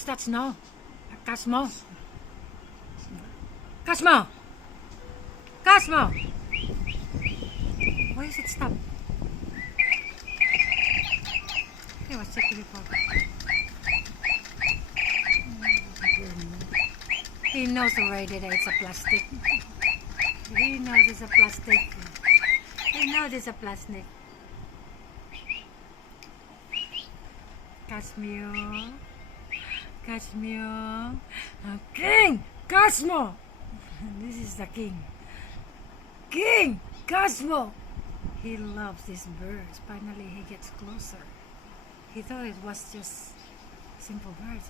What's that snow? Cosmo? Cosmo! Cosmo! Why is it stop? He was checking before. He knows already that it's a plastic. He knows it's a plastic. He knows it's a plastic. Cosmo. Cosmo. King! Cosmo! This is the king. King! Cosmo! He loves these birds. Finally, he gets closer. He thought it was just simple birds.